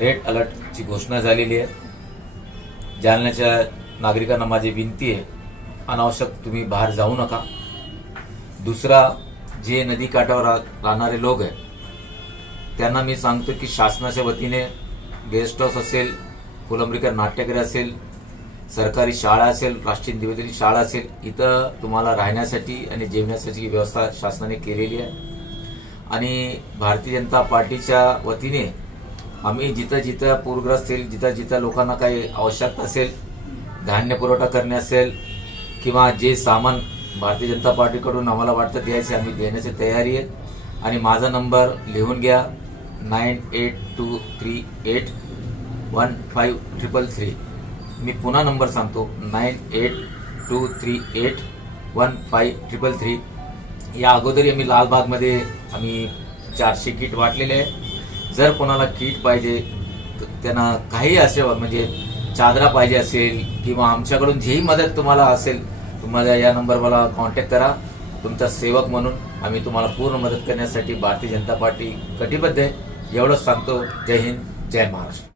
Red अलर्टची घोषणा झालेली आहे. जालन्याच्या नागरिकांना माझी विनंती आहे अनावश्यक तुम्ही बाहेर जाऊ नका. दुसरा जे नदीकाठावर काठावर राहणारे लोक आहे त्यांना मी सांगतो की शासनाच्या वतीने गेस्ट हाऊस असेल फुलंब्रीकर नाट्यगृह असेल सरकारी शाळा असेल राष्ट्रीय निवेदनी शाळा असेल इथं तुम्हाला राहण्यासाठी आणि जेवण्यासाठी व्यवस्था शासनाने केलेली आहे. आणि भारतीय जनता पार्टीच्या वतीने आम्ही जिथं जिथं पूरग्रस्त येईल जिथं जिथं लोकांना काही आवश्यकता असेल धान्य पुरवठा करणे असेल किंवा जे सामान भारतीय जनता पार्टीकडून आम्हाला वाटतं द्यायचे आम्ही देण्याची तयारी आहे. आणि माझा नंबर लिहून घ्या nine eight two three eight one five triple three. मी पुन्हा नंबर सांगतो nine eight two three eight one five triple three. या अगोदरी आम्ही लालबागमध्ये आम्ही चारशे किट वाटलेले आहे. जर कोणाला किट पाहिजे त्यांना काही असे म्हणजे चादरा पाहिजे असेल किंवा आमच्याकडून जेही मदत तुम्हाला असेल तुम्हाला या नंबर मला कॉन्टॅक्ट करा. तुमचा सेवक म्हणून आम्ही तुम्हाला पूर्ण मदत करण्यासाठी भारतीय जनता पार्टी कटिबद्ध आहे. एवढंच सांगतो. जय हिंद जय महाराष्ट्र.